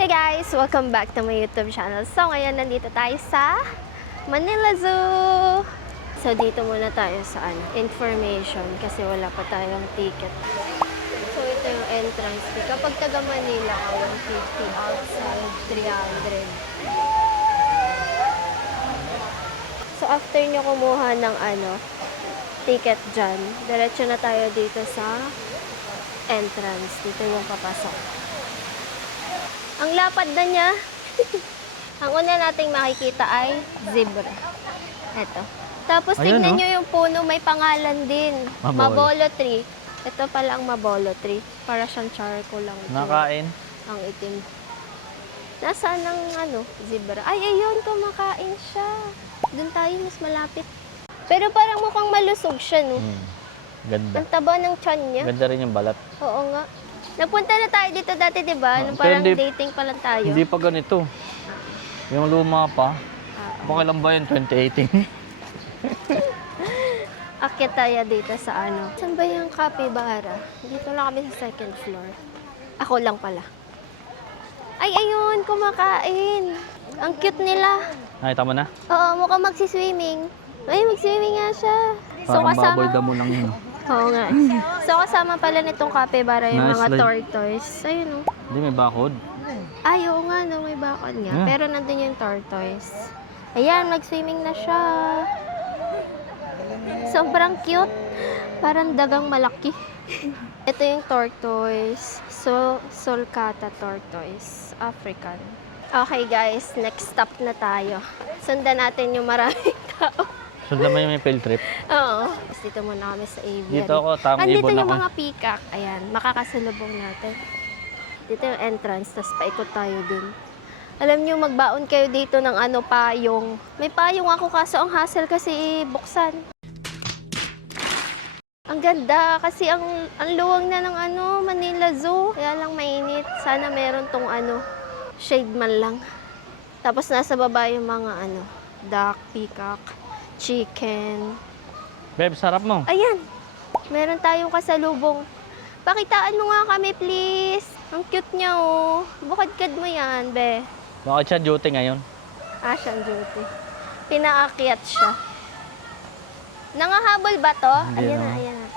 Hey guys! Welcome back to my YouTube channel. So ngayon nandito tayo sa Manila Zoo. So dito muna tayo sa information kasi wala pa tayong ticket. So ito yung entrance fee. Kapag taga Manila ka, 150, outside 300. So after nyo kumuha ng ticket dyan, diretso na tayo dito sa entrance. Dito yung papasok. Ang lapad na niya. Ang una nating makikita ay zebra. Ito. Tapos Ayan, tignan nyo yung puno, may pangalan din. Mabolo tree. Ito pala ang mabolo tree. Para siyang charcoal lang. Nakain. Ang itim. Nasaan ang zebra? Ay, ayun, kumakain siya. Doon tayo, mas malapit. Pero parang mukhang malusog siya, no? Ganda. Ang taba ng tiyan niya. Ganda rin yung balat. Oo nga. Napunta na tayo dito dati, di ba? Nung parang dating pa lang tayo. Hindi pa ganito. Yung luma pa. Baka lang ba yun? 2018? Akyat tayo dito sa Saan ba yung capybara? Dito lang kami sa second floor. Ako lang pala. Ay, ayun, kumakain. Ang cute nila. Nakita mo na? Oo, mukhang magsiswimming. Ay, magswimming nga siya. Parang baboy damo lang yun. Oo nga. So, kasama pala nitong capybara yung Nice mga slide. tortoise. Ayun, Hindi, may bakod. Ay, oo nga, no, may bakod nga. Yeah. Pero nandun yung tortoise. Ayan, mag-swimming na siya. Sobrang cute. Parang dagang malaki. Ito yung tortoise. So, sulcata tortoise. African. Okay guys, next stop na tayo. Sundan natin yung maraming tao. Sundan mo yung may field trip. Oo. Dito muna kami sa aviary. Dito ako, tamang Andito ibon yung ako. mga peacock. Ayan, makakasalubong natin. Dito yung entrance, tapos paikot tayo dun. Alam nyo, magbaon kayo dito ng payong. May payong ako kaso ang hassle kasi buksan. Ang ganda kasi ang luwag na ng Manila Zoo. Kaya lang mainit. Sana meron tong shade man lang. Tapos nasa baba yung mga duck, peacock, chicken. Beb, sarap mo. Ayan, meron tayong kasalubong. Pakitaan mo nga kami, please. Ang cute niya, oh. Bukadkad mo yan, be. Bakit siya duty ngayon? Siyang duty. Pinaakyat siya. Nangahabol ba to? Hindi Ayan na, naman. ayan na.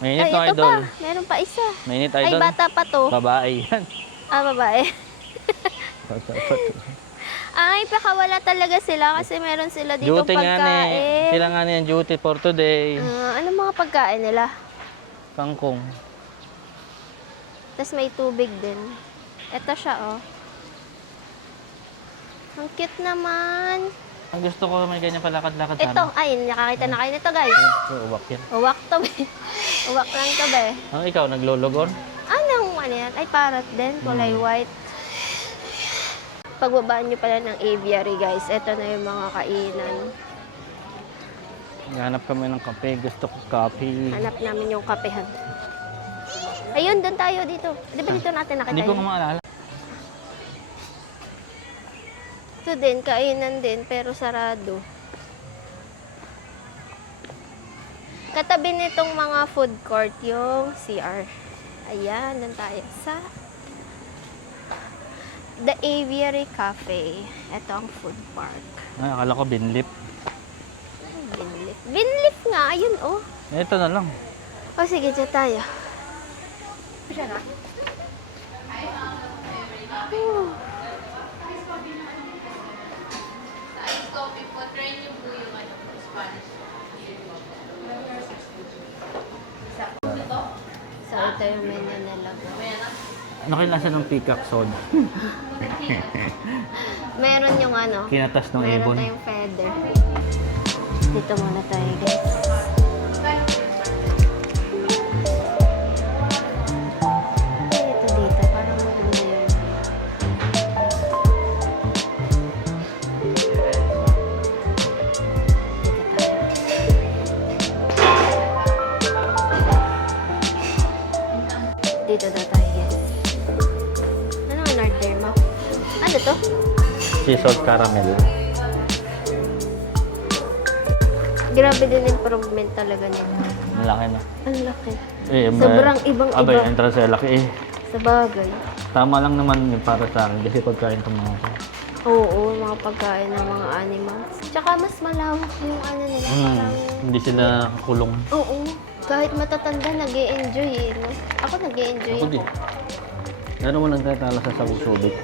Mainit Ay, no, ito idol. pa. Meron pa isa. Mainit, Ay, idol. bata pa to. Babae yan. Babae. Bata pa to. Ay, pakawala talaga sila kasi meron sila dito Duty nga ni. pagkain. Sila nga ni yung duty for today. Ano mga pagkain nila? Kangkong. Tapos may tubig din. Ito siya, oh. Ang cute naman. Ang gusto ko may ganyan palakad-lakad sana. Ito, ay, nakakita na kayo nito, guys. Uwak yan. Uwak to, be. Uwak lang to, be. Ikaw, naglologon? Anong yan? Ay, parrot din. Kulay white. Pagbabaan nyo pala ng aviary, guys. Ito na yung mga kainan. Hanap kami ng kape. Gusto ko kape. Hanap namin yung kapehan. Ayun, doon tayo dito. Di ba dito natin nakita Hindi ko yun? maalala. Ito din, kainan din, pero sarado. Katabi nitong mga food court yung CR. Ayan, doon tayo sa The Aviary Cafe. Ito ang food park. Ay, akala ko binlip. Binlip. Binlip nga, ayun oh. Ito na lang. O sige, dyan tayo. So, ito yung menu nila. Ano kaya lasa ng peacock soda? Meron yung Kinatas ng meron ibon. tayong feather. Dito muna tayo, guys. Ay, ito dito. Parang maganda yun. Dito tayo. Dito na tayo, guys. Ano ang order mo? Ano to? Sea salt caramel. Grabe din improvement talaga nila. Ang laki na. Ang laki. Eh, Sobrang ibang-iba. Abay, entrance ay laki eh. Sa bagay. Tama lang naman yun para sa akin kasi pagkain itong mga Oo, mga pagkain ng mga animals. Tsaka mas malawak yung ano nila. Parang, hindi sila kulong. oo. Kahit matatanda, nag-e-enjoy eh. No? Ako nag-e-enjoy Ako ako. din. Lalo mo nagtatala sa Sabog-Subic.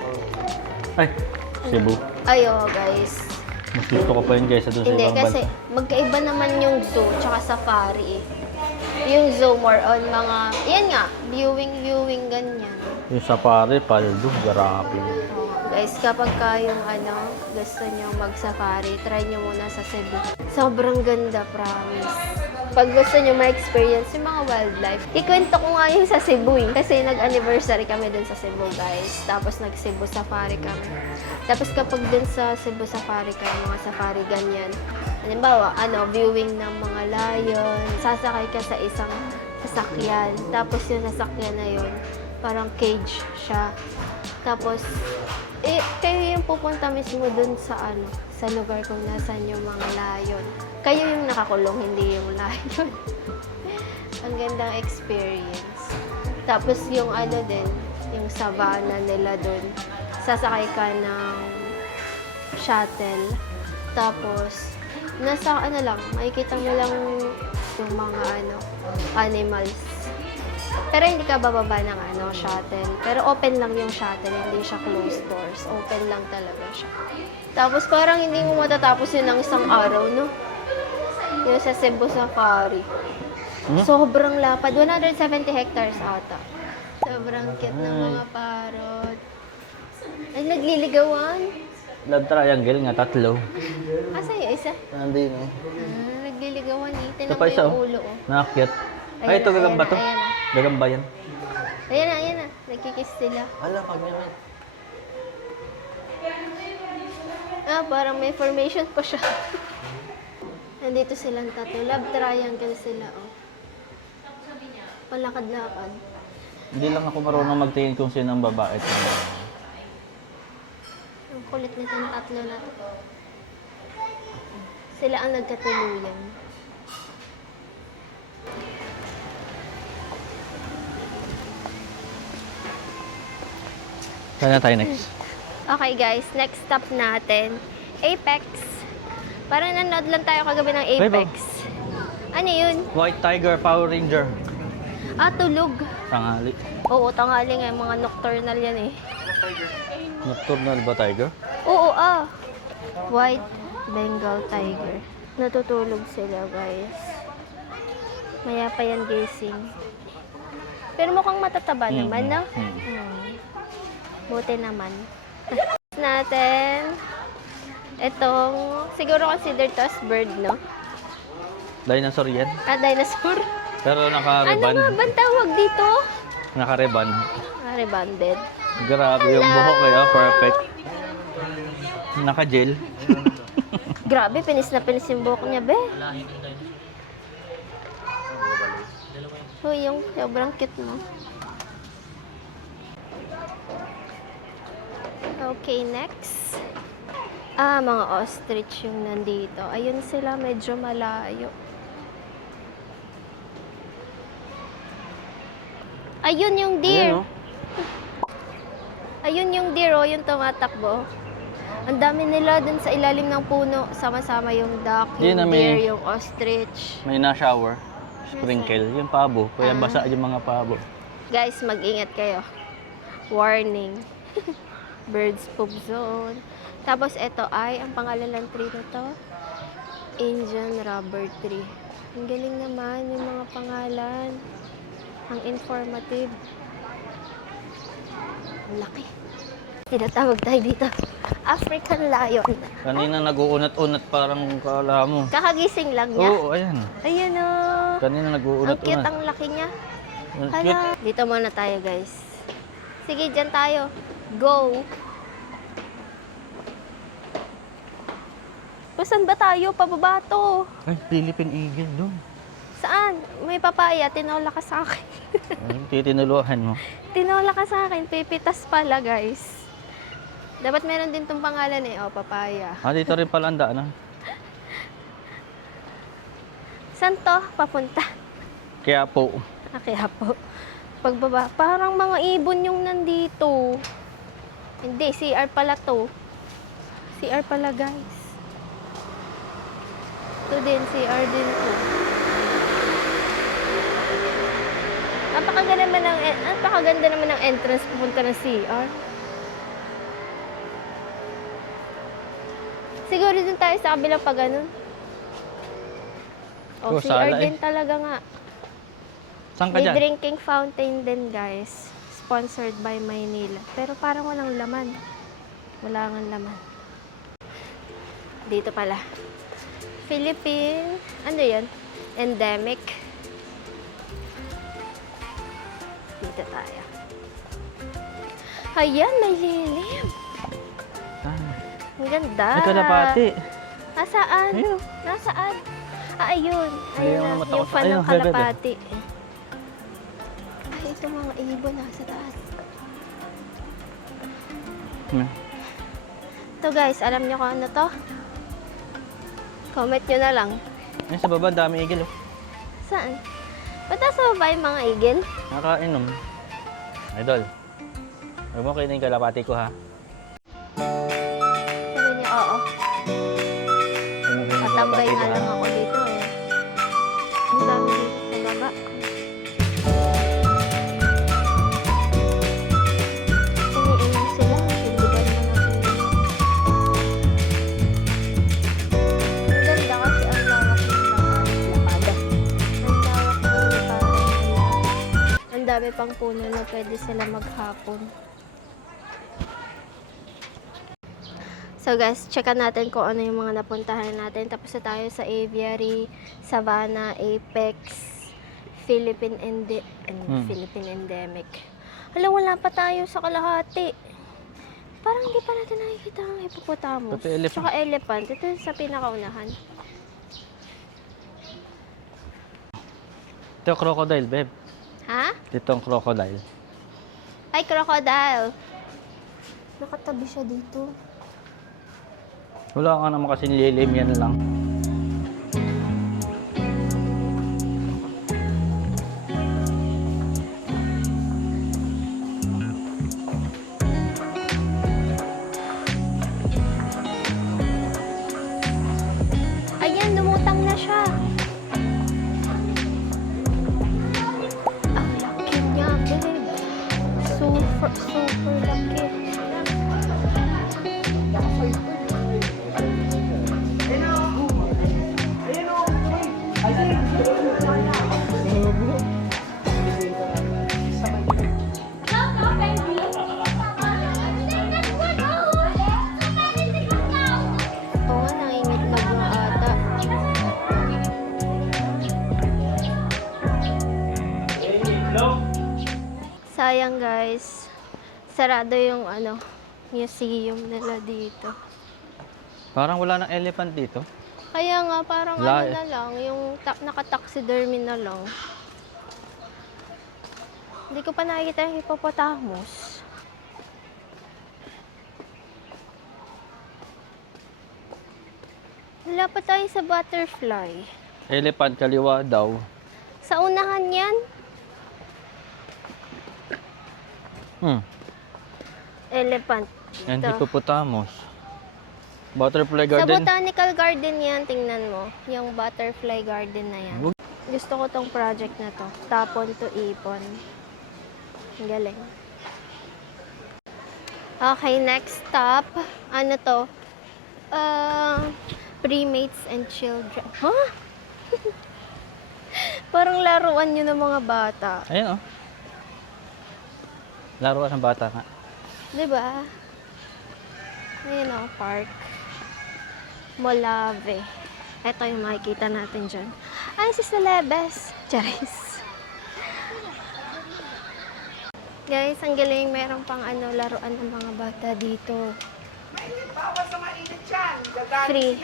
Ay, Cebu. Ayo guys. Mas gusto ko pa yun kaysa doon sa Hindi, ibang kasi bansa. magkaiba naman yung zoo tsaka safari eh. Yung zoo more on mga, yan nga, viewing ganyan. Yung safari, paldo, grabe. Oo, guys, kapag yung gusto nyo mag-safari, try nyo muna sa Cebu. Sobrang ganda, promise. Pag gusto nyo ma-experience yung mga wildlife, ikwento ko nga yung sa Cebu eh. Kasi nag-anniversary kami dun sa Cebu, guys. Tapos nag-Cebu Safari kami. Tapos kapag dun sa Cebu Safari kayo, mga safari ganyan, halimbawa, viewing ng mga lion, sasakay ka sa isang sasakyan. Tapos yung sasakyan na yun, parang cage siya. Tapos, kayo yung pupunta mismo dun sa sa lugar kung nasan yung mga lion. Kayo yung nakakulong, hindi yung lion. Ang gandang experience. Tapos yung din, yung savannah nila dun, sasakay ka ng shuttle. Tapos, nasa lang, makikita mo lang yung mga animals. Pero hindi ka bababa ng shuttle. Pero open lang yung shuttle, hindi siya closed doors. Open lang talaga siya. Tapos parang hindi mo matatapos yun ng isang araw, no? Yung sa Cebu Safari. Sobrang lapad. 170 hectares ata. Sobrang cute ng mga parrot. Ay, nagliligawan. Love triangle nga, tatlo. Asa yung isa? Nandun eh. Nagliligawan eh. Ito Tinan pa mo isa, yung oh. ulo, oh. Nakakyat. Ayan Ay, ito na, gagamba ayan to. na, ayan na. Gagamba yan. Ayan na. Nagkikiss sila. Ala, pag naman. Parang may formation pa siya. Nandito silang tatlo. Love triangle sila, oh. Palakad-lakad. Hindi lang ako marunong magtingin kung sino ang babae. Ang kulit nitong tatlo na to. Sila ang nagkatuluyan. Saan na tayo next? Okay guys, next stop natin, Apex. Parang nanood lang tayo kagabi ng Apex. Ano yun? White Tiger Power Ranger. Tulog. Tanghali. Oo, tanghali nga, mga nocturnal yan eh. Nocturnal ba tiger? Oo, White Bengal Tiger. Natutulog sila guys. Maya pa yan gising. Pero mukhang matataba naman, no? Buti naman. Natin. Itong, siguro considered to as bird, no? Dinosaur yan. Dinosaur. Pero Ano naka-reband. nga bang tawag dito? Naka-reband. Rebanded. Grabe yung buhok kaya, perfect. Naka-gel. Grabe, pinis na pinis yung buhok niya, be. Yung sobrang cute mo. Okay, next. Mga ostrich yung nandito. Ayun sila, medyo malayo. Ayun yung deer. Ayan, oh. Ayun yung deer, oh, yung tumatakbo. Ang dami nila dun sa ilalim ng puno. Sama-sama yung duck, Yun na yung may- deer, yung ostrich. May na-shower. Sprinkle. Yung pabo. Kaya basa yung mga pabo. Guys, mag-ingat kayo. Warning. Birds poop zone. Tapos ito ay, ang pangalan ng tree na to, Indian rubber tree. Ang galing naman yung mga pangalan. Ang informative. Ang laki. Tinatawag tayo dito, African lion. Kanina nag-uunat-unat parang kala mo. Kakagising lang niya. Oo, ayan. Ayun o. Kanina Ang cute, nag-uunat-unat. ang laki niya. Ang cute. Hala. Dito muna tayo, guys. Sige, dyan tayo. Go! Saan ba tayo? Pababa to. Ay, Philippine Eagle doon. Saan? May papaya. Tinola ka sa akin. Titinuluhan mo. Tinola ka sa akin. Pipitas pala, guys. Dapat meron din tong pangalan eh. Papaya. Dito rin pala ang daan. Saan to? Papunta. Kaya po. Kaya po. Pagbaba, parang mga ibon yung nandito. Hindi, CR pala to. CR pala, guys. Ito din, CR din to. Napakaganda naman ng entrance pupunta ng CR. Siguro din tayo sa kabilang pag ganun. Oh, CR sala din talaga nga. Saan ka May dyan? drinking fountain din, guys. Sponsored by Maynila. Pero parang walang laman. Wala nga laman. Dito pala. Philippine, ano yan? Endemic. Dito tayo. Ayan, may lilim. Ang ganda. Ay, kalapati. Nasaan? Ayun. Nasaan? Ayun. Ayun, Ayun na. matakot. Yung fan Ayun, ng agad, kalapati. Ay, ito mga ibon nasa taas. Ito guys, alam nyo kung ano to? Comment nyo na lang. Ayun, sa baba, dami igil. Oh. Saan? Ba't nasa baba yung mga igil? Nakainom. Idol. Huwag mo kainin yung kalapati ko, ha? Sabi niya, oo. Patambay nga lang ako dito eh. Ang dami dito sa baba. Umiinom sila. Hindi ba naman natin yun? Ang ganda kasi ang lawak ng lakada. Ang lawak ng parang ang dami pang puno na pwede sila maghapon. So guys, checkan natin kung ano yung mga napuntahan natin. Tapos na tayo sa Aviary, Savannah, Apex, Philippine Endemic. Hala, wala pa tayo sa kalahati. Parang hindi pa natin nakikita ang hippopotamus. Pati elephant. Tsaka elephant. Ito yung sa pinakaunahan. Ito yung crocodile, babe. Ha? Ito ang crocodile. Ay, crocodile. Nakatabi siya dito. Wala ka naman kasi nililim, yan lang. Ayan, lumutang na siya. Ang laki niya, babe. Super laki. Oo nga, nangingitlog na ata. Sayang guys. Sarado yung museum nila dito. Parang wala ng elephant dito. Kaya nga, parang Wala ano eh. na lang, yung naka-taxidermy na lang. Hindi ko pa nakikita yung hippopotamus. Wala pa tayo sa butterfly. Elephant, kaliwa daw. Sa unahan yan, elephant. And Dito. hippopotamus. Butterfly Sa garden. botanical garden yan, tingnan mo. Yung butterfly garden na yan. Gusto ko tong project na to. Tapon to ipon. Ang galing. Okay, next stop. Ano to? Primates and children. Huh? Parang laruan nyo ng mga bata. Ayun, oh. Laruan ng bata nga. Diba? Ayun o, park. Molave. Ito yung makikita natin dyan. Ay, si Celebes. Charis. Guys, ang galing. Meron pang laruan ng mga bata dito. Free.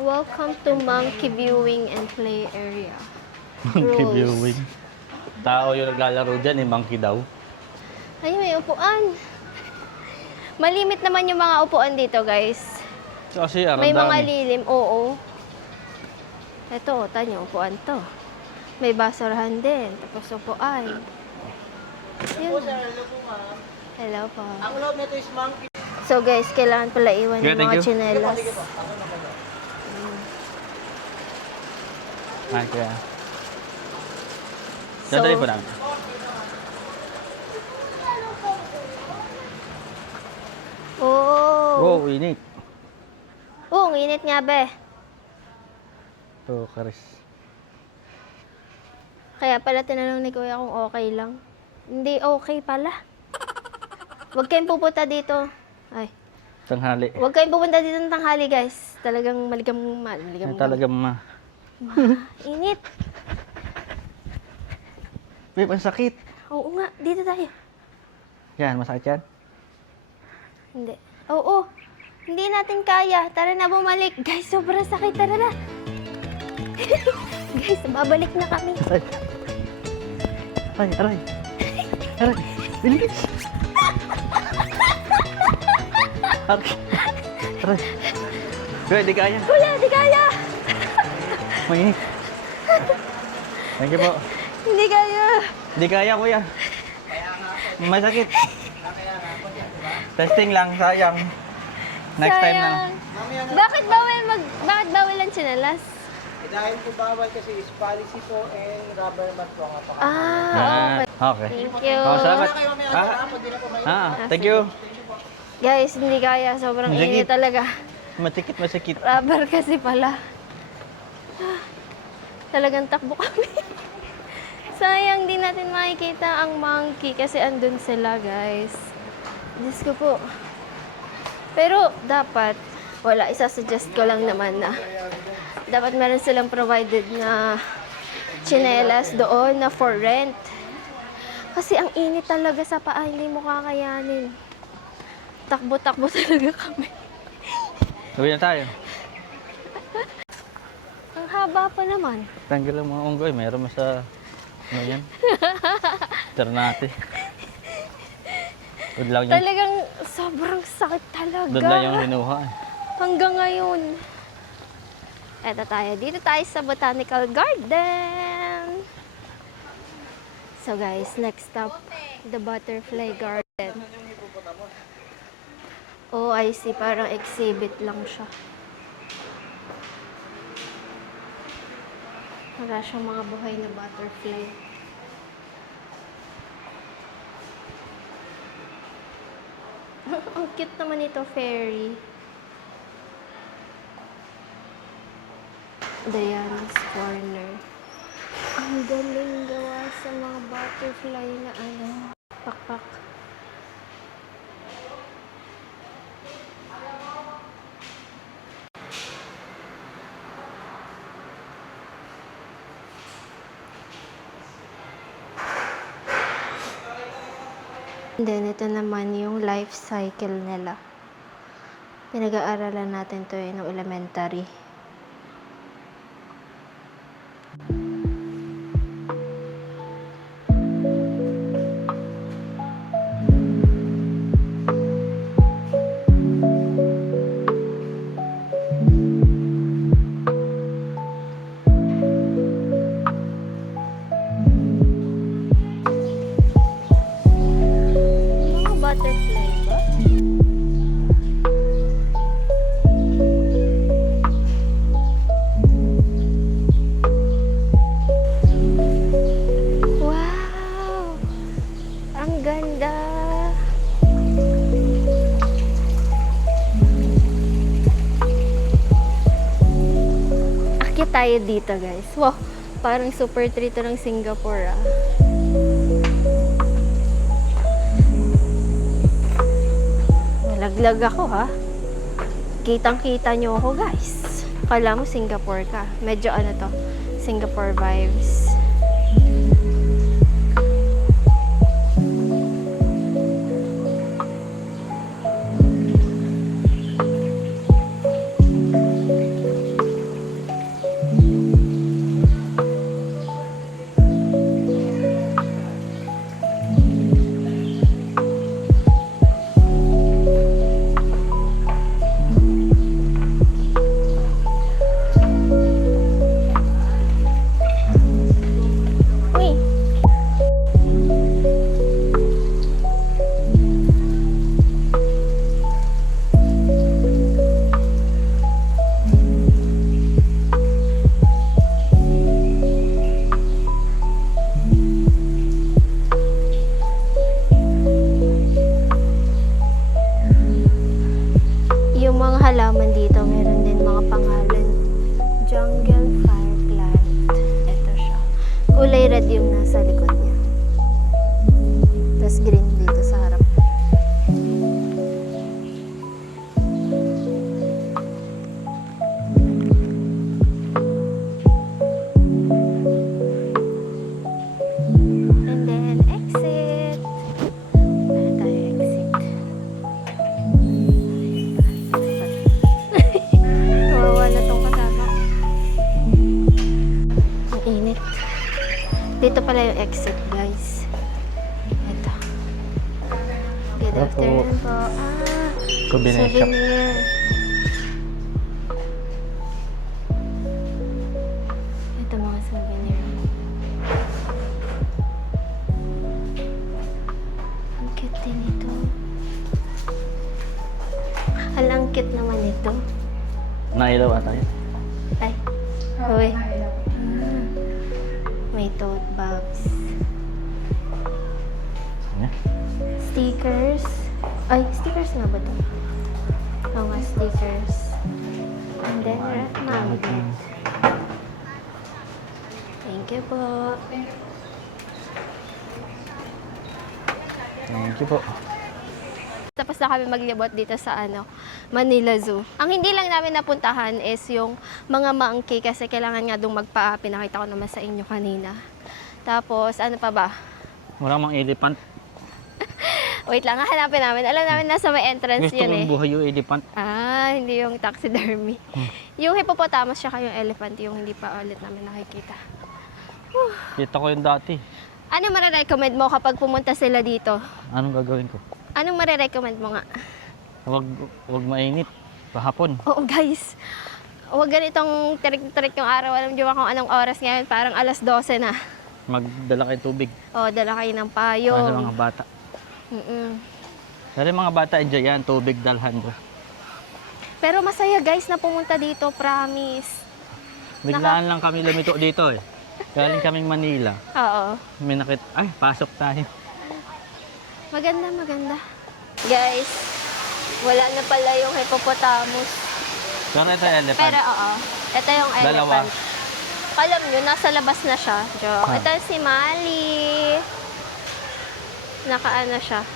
Welcome to Monkey Viewing and Play Area. Monkey Rules. viewing. Tao yung naglalaro dyan, monkey daw. Ay, may upuan. Malimit naman yung mga upuan dito, guys. Kasi May mga lilim, oo. Ito, tanyo, upuan to. May basurahan din. Tapos upuan. Yun. Hello po. Ang loob nito is monkey. So guys, kailangan pala iwan Okay, yung thank mga you. tsinelas. Ay, kaya. So, Dadali po namin. oh. Wow, init. Oo, ang init nga be. Ito, karis. Kaya pala tinanong ni Kuya kung okay lang. Hindi okay pala. Huwag kayong pupunta dito. Ay, Tanghali. huwag kayong pupunta dito ng tanghali, guys. Talagang maligam. Ay, talagang Init. Babe, ang sakit. Oo nga, dito tayo. Yan, masakit yan. Hindi. Oo. Hindi natin kaya. Tara na, bumalik. Guys, sobrang sakit. Tara na. Guys, babalik na kami. Ay. Ay, aray. Aray. Bilis. Aray. Aray. Kuya, di kaya. Kuya, di kaya. Mainit. Thank you po. Hindi kaya. Di kaya, kuya. Masakit. Testing lang, sayang. Next time na. Sayang. Bakit bawal ang tsinelas? Eh, dahil po bawal kasi is policy po and rubber mat po ang apaka. Ah, okay. Okay. Thank you. Oh, salamat. Kayo mamaya Ah, na po, di na po may thank you. Guys, hindi kaya. Sobrang Sige. init talaga. Masikit. Rubber kasi pala. Talagang takbo kami. Sayang di natin makikita ang monkey kasi andun sila, guys. Diyos ko po. Pero dapat, wala, isasuggest ko lang naman na dapat meron silang provided na tsinelas doon na for rent. Kasi ang init talaga sa paa, hindi mo kakayanin. Takbo-takbo talaga kami. Uwi na tayo. Ang haba pa naman. Tanggal ang mga unggoy. Meron mo sa... Ano yan? Ternate. Doon lang yung, Talagang sobrang sakit talaga. doon lang yung hinuha. Hanggang ngayon. Eto tayo. Dito tayo sa Botanical Garden. So guys, next stop, the Butterfly Garden. Oh, I see. Parang exhibit lang siya. Wala siyang mga buhay na butterfly. Ang cute naman ito, fairy. Diana's Corner. Ang galing gawa sa mga butterfly na ano, pakpak. Then, ito naman yung life cycle nila. Pinag-aaralan natin to nung elementary. Mga butterfly ba? Wow! Ang ganda! Akit tayo dito, guys. Wow! Parang super treat to ng Singapore, ah. Nalaglag ako, ha? Kitang-kita nyo ako, guys. Kala mo Singapore ka. Medyo ano to, Singapore vibes. Ito pala yung exit, guys. Ito. Good Opo. afternoon po. Souvenir shop. Souvenir. Ito mga souvenir. Ang cute din ito. Ang cute naman ito. Nailaw ata yun. Ay. Uy. May tote bags. Ano? Stickers. Ay, stickers nga ba ito? Oo nga, stickers. And then, magnet. Thank you po. Thank you po. Tapos na kami maglibot dito sa Manila Zoo. Ang hindi lang namin napuntahan is yung mga monkey kasi kailangan nga doon pinakita ko naman sa inyo kanina. Tapos, ano pa ba? Wala mang elephant. Wait lang, hanapin namin. Alam namin nasa may entrance Gusto yun kong eh. buhay yung elephant. Hindi yung taxidermy. Yung hippopotamus siya yung elephant, yung hindi pa ulit namin nakikita. Kita ko yung dati. Ano marirecommend mo kapag pumunta sila dito? Anong gagawin ko? Anong marirecommend mo nga? Huwag mainit. Pahapon. Oo guys, huwag ganitong tarik-tarik yung araw. Alam niyo ba kung anong oras ngayon? Parang alas 12 na. Magdala kayo tubig. Dala kayo ng Para sa payong. mga bata. Mm-mm. Dahil mga bata enjoy yan. Tubig dalhan ko. Pero masaya guys na pumunta dito, promise. Biglaan lang kami lumito dito eh. Galing kaming Manila. Oo. May ay, pasok tayo. Maganda, maganda. Guys, wala na pala yung hippopotamus. Pero ito yung elephant. Pero oo, ito yung Dalawa. elephant. Alam nyo, nasa labas na siya. Joke. Ito si Mali. Naka-ano siya.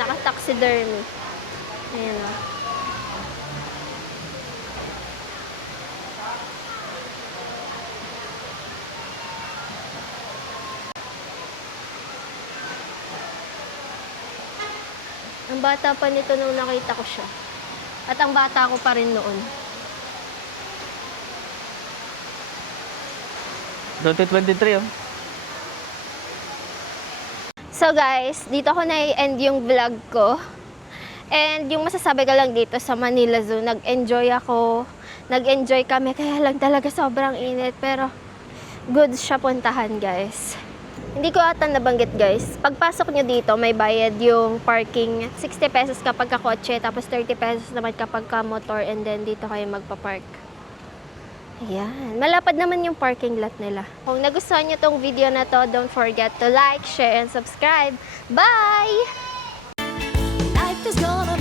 Naka-taxidermy. Ayan o. Ang bata pa nito nung nakita ko siya. At ang bata ko pa rin noon. 2023 oh. So guys, dito ko na-end yung vlog ko. And yung masasabi ko lang dito sa Manila Zoo, nag-enjoy ako. Nag-enjoy kami, kaya lang talaga sobrang init. Pero good siya puntahan guys. Hindi ko ata nabanggit guys. Pagpasok nyo dito, may bayad yung parking. 60 pesos kapag kotse, tapos 30 pesos naman kapag motor. And then dito kayo magpa-park. Ayan. Malapad naman yung parking lot nila. Kung nagustuhan nyo tong video na to, don't forget to like, share, and subscribe. Bye! Life is gonna